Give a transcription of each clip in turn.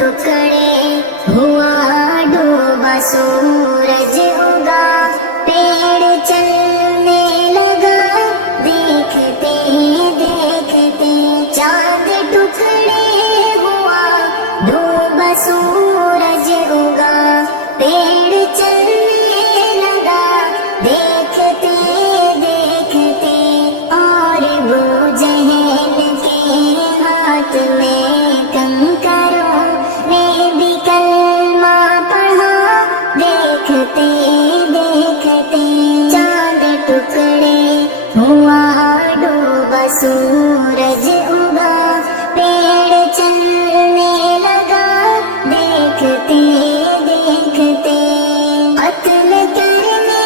ٹکڑے ہوا ڈوبا سورج اگا پیڑ چلنے لگا دیکھتے دیکھتے چاند ٹکڑے ہوا ڈوبا سورج اگا پیڑ چلنے لگا دیکھتے دیکھتے اور وہ جہل کے ہاتھ میں کنکروں نے بھی کلمہ پڑھا دیکھتے دیکھتے چاند ٹکڑے ہوا ڈوبا سورج اگا پیڑ چلنے لگا دیکھتے دیکھتے قتل کرنے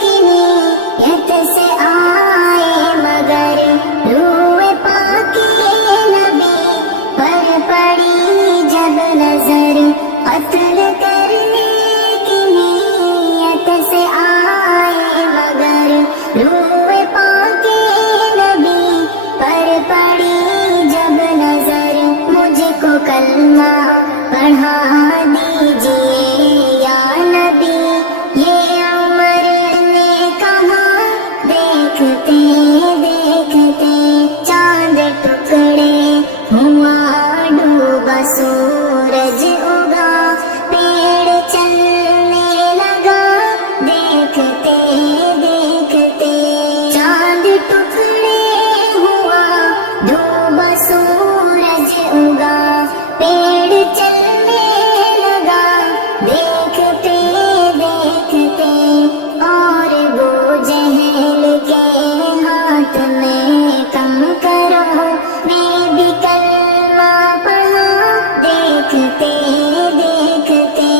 کی نیت سے آئے مگر روح پاک نبی پر پڑی جب نظر قتل کرنے کی نیت سے آئے مگر روح پاک نبی پر پڑی جب نظر مجھ کو کلمہ پڑھا دیجئے یا نبی یہ عمر نے کہا دیکھتے دیکھتے چاند ٹکڑے ہوا ڈوبا سورج اگا پیڑ چلنے لگا دیکھتے دیکھتے چاند ٹکڑے ہوا ڈوبا سورج اگا پیڑ چلنے لگا دیکھتے دیکھتے اور وہ جہل کے ہاتھ میں کنکروں نے بھی کلمہ پڑھا دیکھتے دیکھتے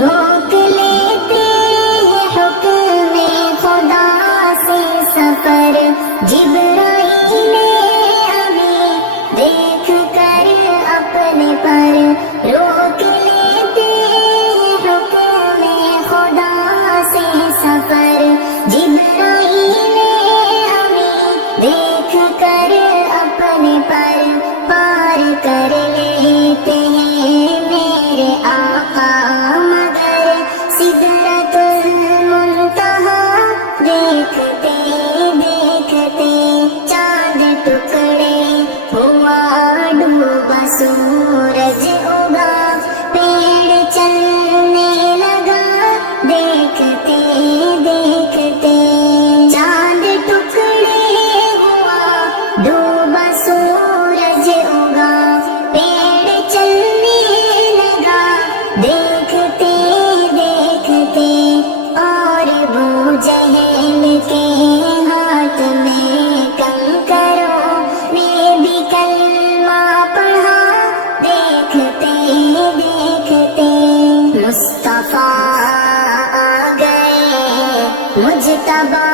روک لیتے ہیں حکم خدا سے سفر جبرائیل ابھی دیکھ کر اپنے پر روک لیتے ہیں حکم خدا سے سفر جبرائیل ابھی دیکھ کر اپنے پر پار کر لیتے ہیں میرے آقا مگر سدرۃ المنتہا دیکھتے دیکھتے چاند ٹکڑے ہوا ڈوبا سورج اگا پیڑ چلنے لگا دیکھتے دیکھتے چاند ٹکڑے ہوا ڈوبا سورج اگا پیڑ چلنے لگا دیکھتے دیکھتے اور وہ جہل کے ہاتھ میں کنکروں نے بھی کلمہ پڑھا دیکھتے دیکھتے مصطفیٰ آ گئے مجتبیٰ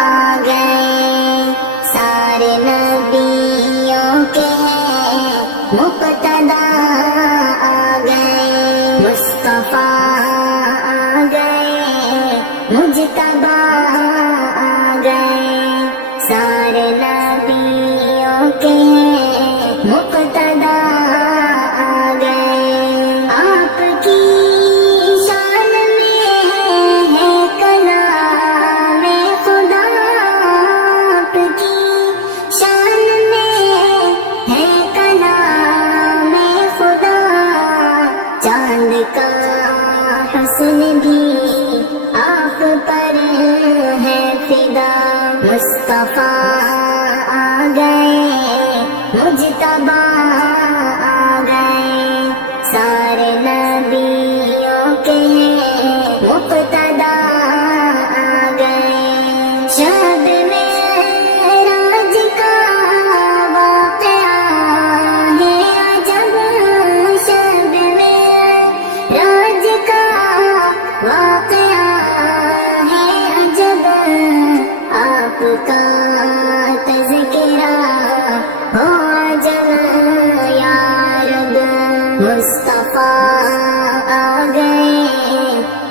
آ گئے سارے نبیوں کے ہیں مقتدیٰ آ گئے مصطفیٰ آ گئے مجتبیٰ آ گئے سارے نبیوں کے ہیں مقتدیٰ آ گئے آپ کی شان میں ہے کلام خدا آپ کی شان میں ہے کلام خدا چاند کا حسن بھی آپ پر ہے فدا مصطفیٰ آ گئے مجتبیٰ آ گئے سارے نبیوں کے ہیں مقتدیٰ آ گئے شب معراج کا واقعہ ہے عجب شب معراج کا واقعہ ہے عجب آپ کا تذکرہ ہو عجب یا رب مصطفیٰ آ گئے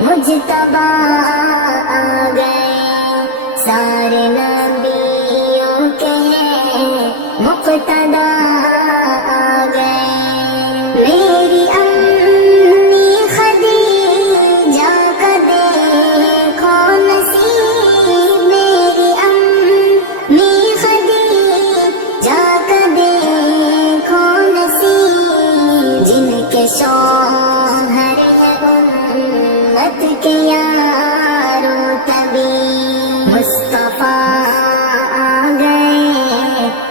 مجتبیٰ آ گئے سارے نبیوں کے ہیں مقتدیٰ آ گئے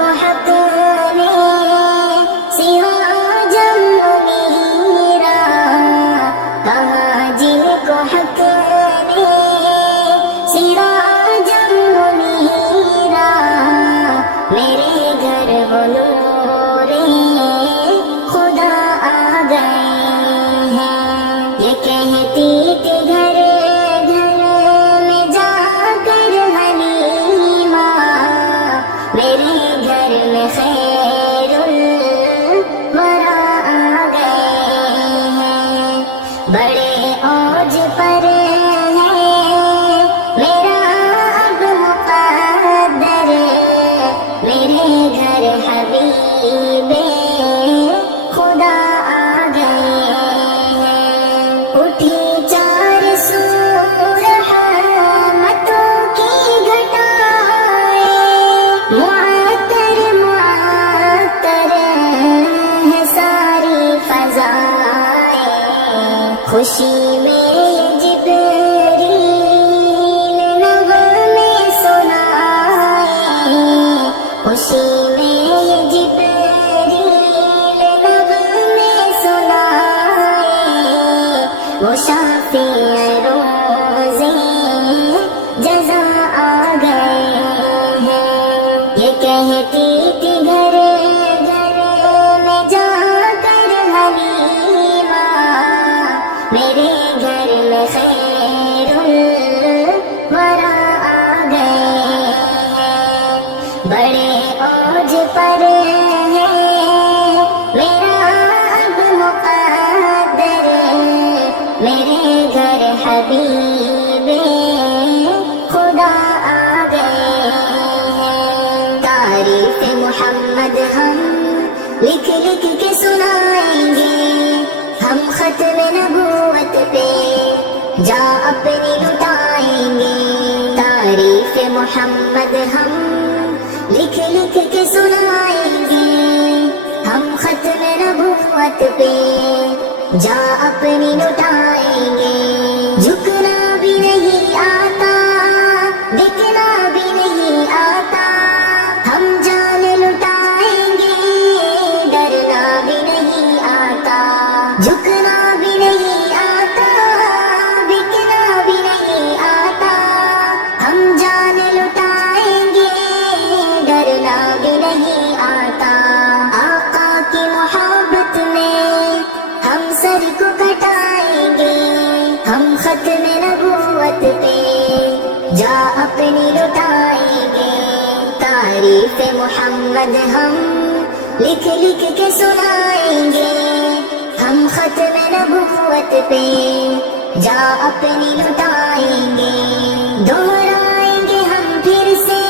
کو حق نے سراجم منیرا کہا جن کو حق نے سراجم منیرا میرے گھر وہ نور خدا آ گئے ہیں یہ کہتی تھی گھر گھر میں جا کر حلیمہ میرے گھر میں خیر الورا آ گئے ہیں بڑے اوج پر ہے میرا اب مقدر میرے گھر حبیب خدا آ گئے ہیں اٹھی چار سو رحمتوں کی گھٹائیں معطر معطر ہے ساری فضائیں خوشی میں جبریل نغمے سنائے خوشی میں جبریل نغمے سنائے وہ شافع روز جزا آ گئے ہیں یہ کہتی تھی گھر گھر میں جا کر حلیمہ میرے گھر میں خیر الورا آ گئے ہیں بڑے اوج پر ہے میرا اب مقدر میرے گھر حبیب خدا آ گئے ہیں تعریف محمد ہم لکھ لکھ کے سنائیں گے ہم ختم نبوت پہ جا اپنی لٹائیں گے تعریف محمد ہم لکھ لکھ کے سنائیں گے ہم ختم نبوت پہ جا اپنی لٹائیں گے جھکنا بھی نہیں آتا دکھنا بھی نہیں آتا ہم جان لٹائیں گے ڈرنا بھی نہیں آتا جھکنا بھی نہیں آتا بکنا بھی نہیں آتا ہم جان لٹائیں گے ڈرنا بھی نہیں آتا آقا کی محبت میں ہم سر کو کٹائیں گے ہم ختم نبوت پہ جا اپنی لٹائیں گے تعریف محمد ہم لکھ لکھ کے سنائیں گے ہم ختم نبوت پہ جا اپنی لٹائیں گے دہرائیں گے ہم پھر سے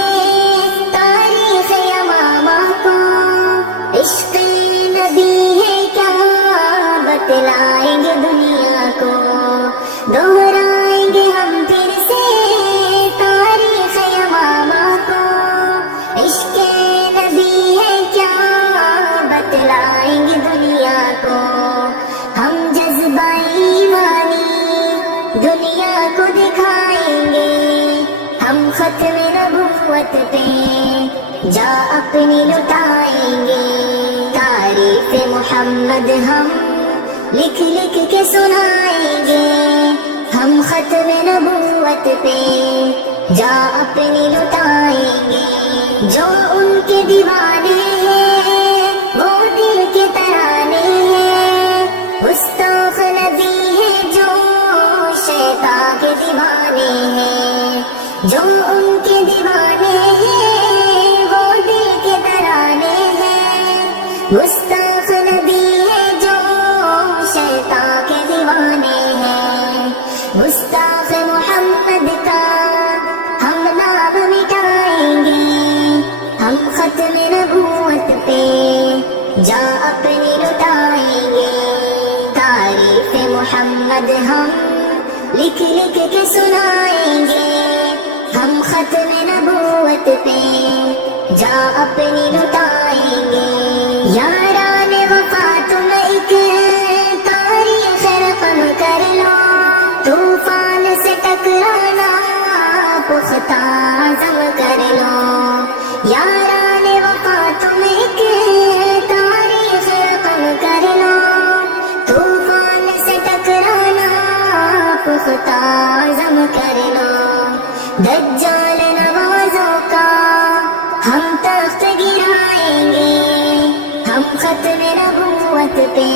تاریخ یمامہ کو عشق نبی ہے کیا بتلائیں گے دنیا کو دہرائیں گے ہم پھر سے تاریخ یمامہ کو عشق نبی ہے کیا بتلائیں گے دنیا کو ہم جذبہ ایمانی دنیا کو دکھائیں گے ہم ختم نبوت پہ جا اپنی لٹائیں گے تعریف محمد ہم لکھ لکھ کے سنائیں گے ہم ختم نبوت پہ جا اپنی لٹائیں گے جو ان کے دیوانے ہیں وہ دل کے ترانے ہیں گستاخ نبی ہے جو شیطان کے دیوانے ہیں جو ان کے دیوانے ہیں وہ دل کے ترانے ہیں گستاخ نبی ہے جو شیطان کے دیوانے ہیں گستاخ محمد کا ہم نام مٹائیں گے ہم ختم نبوت پہ جا اپنی لٹائیں گے تعریف محمد ہم لکھ لکھ کے سنائیں گے ہم ختم نبوت پہ جا اپنی لٹائیں گے یاران وفا تم ایک تاریخ رقم کر لو طوفان سے ٹکرانا پختہ عزم کر لو یاران وفا ختم نبوت پہ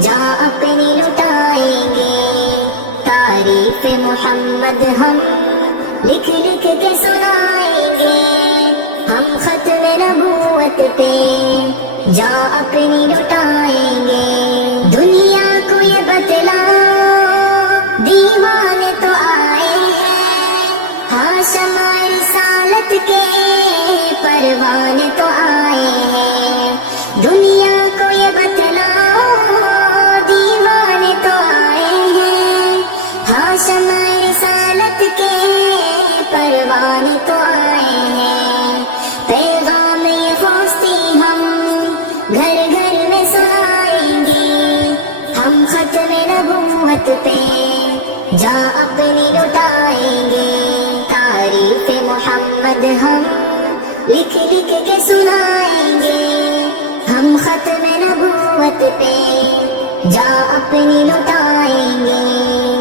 جا اپنی لٹائیں گے، تعریف محمد ہم لکھ لکھ کے سنائیں گے، ہم ختم نبوت پہ جا اپنی لٹائیں گے، دنیا کو یہ بتلاؤ دیوانے تو آئے ہیں، ہاں شمع رسالت کے پروانے تو آئے ہیں، دنیا کو یہ بتلاؤ دیوانے تو آئے ہیں، ہاں شمع رسالت کے پروانے تو آئے ہیں، پیغام یہ خوستی ہم گھر گھر میں سنائیں گے، ہم ختم نبوت پہ جا اپنی لٹائیں گے، تعریف محمد ہم لکھ لکھ کے سنائیں گے، ہم ختم نبوت پہ جا اپنی لٹائیں گے،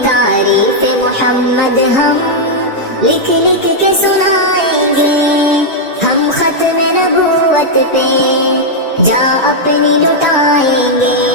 تعریف محمد ہم لکھ لکھ کے سنائیں گے، ہم ختم نبوت پہ جا اپنی لٹائیں گے۔